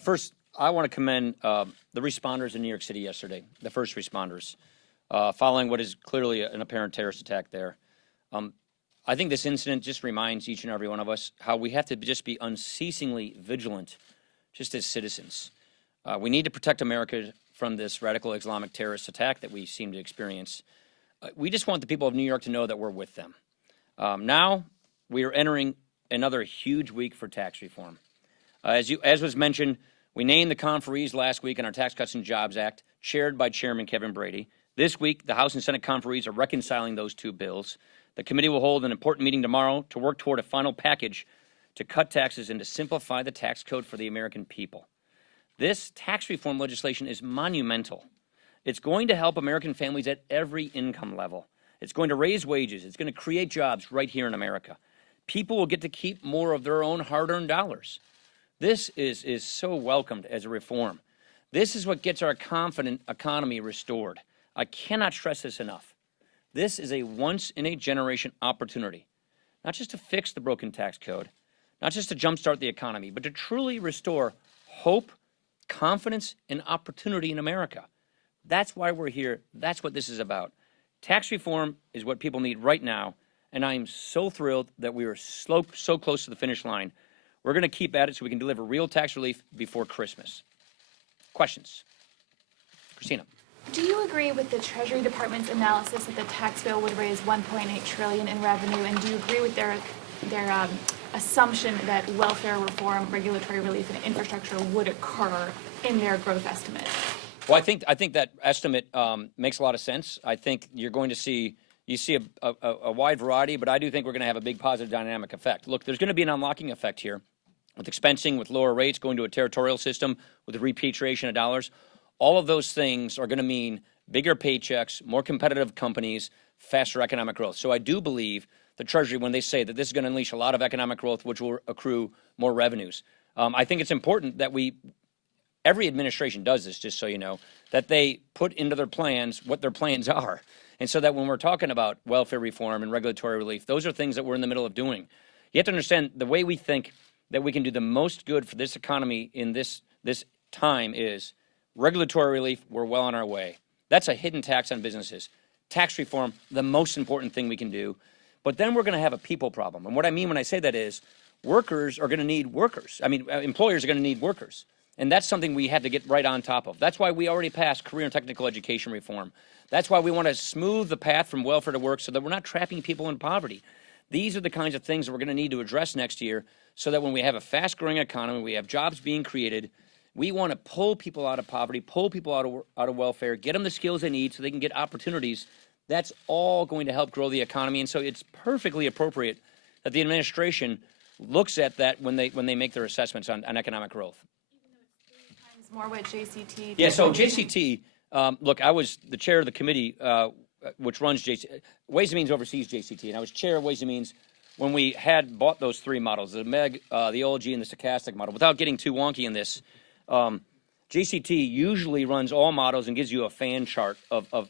First, I want to commend the responders in New York City yesterday, the first responders, following what is clearly an apparent terrorist attack there. I think this incident just reminds each and every one of us how we have to just be unceasingly vigilant, just as citizens. We need to protect America from this radical Islamic terrorist attack that we seem to experience. We just want the people of New York to know that we're with them. Now, we are entering another huge week for tax reform. As was mentioned, we named the conferees last week in our Tax Cuts and Jobs Act, chaired by Chairman Kevin Brady. This week, the House and Senate conferees are reconciling those two bills. The committee will hold an important meeting tomorrow to work toward a final package to cut taxes and to simplify the tax code for the American people. This tax reform legislation is monumental. It's going to help American families at every income level. It's going to raise wages. It's going to create jobs right here in America. People will get to keep more of their own hard-earned dollars. This is so welcomed as a reform. This is what gets our confident economy restored. I cannot stress this enough. This is a once-in-a-generation opportunity, not just to fix the broken tax code, not just to jumpstart the economy, but to truly restore hope, confidence, and opportunity in America. That's why we're here. That's what this is about. Tax reform is what people need right now, and I am so thrilled that we are so close to the finish line. We're going to keep at it so we can deliver real tax relief before Christmas. Questions? Christina. Do you agree with the Treasury Department's analysis that the tax bill would raise $1.8 trillion in revenue, and do you agree with their assumption that welfare reform, regulatory relief, and infrastructure would occur in their growth estimate? Well, I think that estimate makes a lot of sense. I think you're going to see a wide variety, but I do think we're going to have a big positive dynamic effect. Look, there's going to be an unlocking effect here with expensing, with lower rates, going to a territorial system, with the repatriation of dollars. All of those things are going to mean bigger paychecks, more competitive companies, faster economic growth. So I do believe the Treasury, when they say that this is going to unleash a lot of economic growth, which will accrue more revenues. I think it's important that every administration does this, just so you know, that they put into their plans what their plans are. And so that when we're talking about welfare reform and regulatory relief, those are things that we're in the middle of doing. You have to understand the way we think that we can do the most good for this economy in this time is regulatory relief. We're well on our way. That's a hidden tax on businesses. Tax reform, the most important thing we can do. But then we're going to have a people problem. And what I mean when I say that is workers are going to need workers. Employers are going to need workers. And that's something we have to get right on top of. That's why we already passed career and technical education reform. That's why we want to smooth the path from welfare to work so that we're not trapping people in poverty. These are the kinds of things that we're going to need to address next year so that when we have a fast-growing economy, we have jobs being created, we want to pull people out of poverty, pull people out of welfare, get them the skills they need so they can get opportunities. That's all going to help grow the economy. And so it's perfectly appropriate that the administration looks at that when they make their assessments on economic growth. More what JCT. Yeah, so JCT, look, I was the chair of the committee which runs Ways and Means oversees JCT, and I was chair of Ways and Means when we had bought those three models, the MEG, the OLG, and the stochastic model. Without getting too wonky in this, JCT usually runs all models and gives you a fan chart of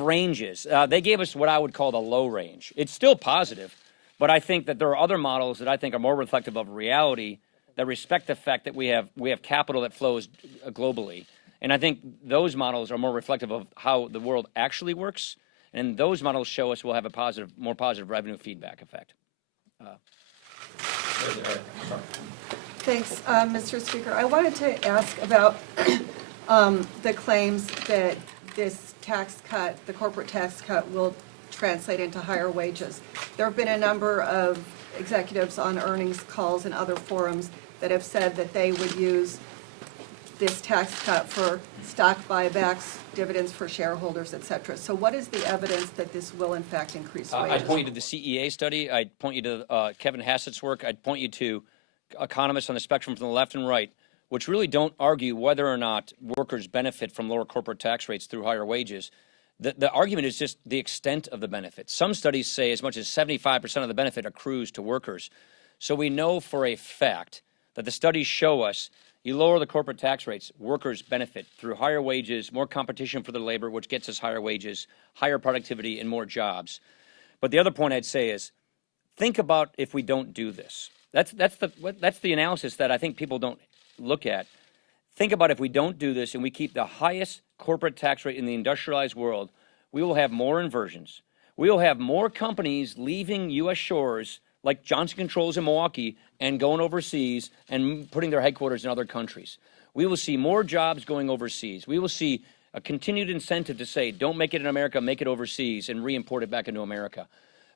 ranges. They gave us what I would call the low range. It's still positive, but I think that there are other models that I think are more reflective of reality that respect the fact that we have capital that flows globally. And I think those models are more reflective of how the world actually works. And those models show us we'll have a more positive revenue feedback effect. Thanks, Mr. Speaker. I wanted to ask about the claims that this tax cut, the corporate tax cut, will translate into higher wages. There have been a number of executives on earnings calls and other forums that have said that they would use this tax cut for stock buybacks, dividends for shareholders, et cetera. So what is the evidence that this will in fact increase wages? I'd point you to the CEA study. I'd point you to Kevin Hassett's work. I'd point you to economists on the spectrum from the left and right, which really don't argue whether or not workers benefit from lower corporate tax rates through higher wages. The argument is just the extent of the benefit. Some studies say as much as 75% of the benefit accrues to workers. So we know for a fact that the studies show us you lower the corporate tax rates, workers benefit through higher wages, more competition for their labor, which gets us higher wages, higher productivity, and more jobs. But the other point I'd say is think about if we don't do this. That's the analysis that I think people don't look at. Think about if we don't do this and we keep the highest corporate tax rate in the industrialized world, we will have more inversions. We will have more companies leaving U.S. shores like Johnson Controls in Milwaukee and going overseas and putting their headquarters in other countries. We will see more jobs going overseas. We will see a continued incentive to say, don't make it in America, make it overseas and re-import it back into America.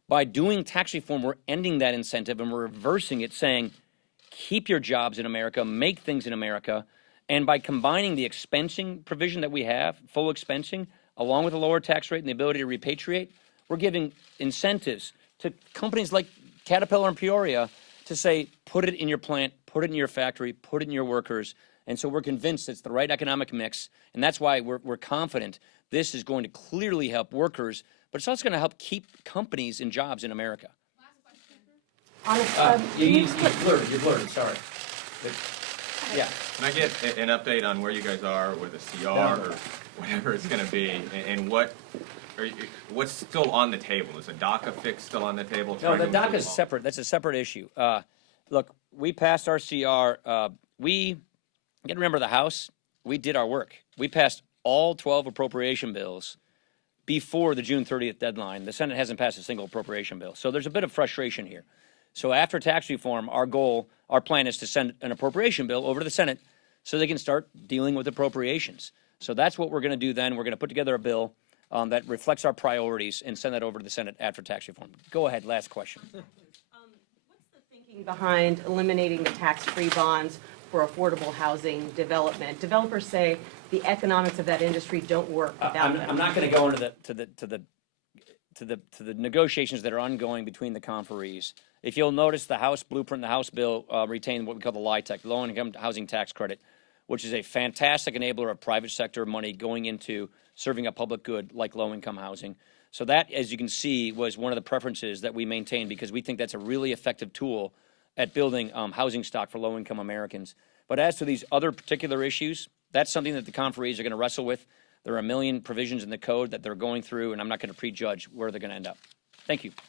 By doing tax reform, we're ending that incentive and we're reversing it, saying, keep your jobs in America, make things in America. And by combining the expensing provision that we have, full expensing, along with a lower tax rate and the ability to repatriate, we're giving incentives to companies like Caterpillar and Peoria to say, put it in your plant, put it in your factory, put it in your workers. And so we're convinced it's the right economic mix. And that's why we're confident this is going to clearly help workers, but it's also going to help keep companies and jobs in America. You've blurred, sorry. Yeah. Can I get an update on where you guys are with the CR or whatever it's going to be, and what's still on the table? Is a DACA fix still on the table? No, the DACA is separate. That's a separate issue. Look, we passed our CR. We got to remember the House. We did our work. We passed all 12 appropriation bills before the June 30th deadline. The Senate hasn't passed a single appropriation bill. So there's a bit of frustration here. So after tax reform, our plan is to send an appropriation bill over to the Senate so they can start dealing with appropriations. So that's what we're going to do then. We're going to put together a bill that reflects our priorities and send that over to the Senate after tax reform. Go ahead, last question. What's the thinking behind eliminating the tax-free bonds for affordable housing development? Developers say the economics of that industry don't work without them. I'm not going to go into the negotiations that are ongoing between the conferees. If you'll notice, the House blueprint, the House bill retained what we call the LIHTC, Low-Income Housing Tax Credit, which is a fantastic enabler of private sector money going into serving a public good like low-income housing. So that, as you can see, was one of the preferences that we maintained because we think that's a really effective tool at building housing stock for low-income Americans. But as to these other particular issues, that's something that the conferees are going to wrestle with. There are a million provisions in the code that they're going through, and I'm not going to prejudge where they're going to end up. Thank you.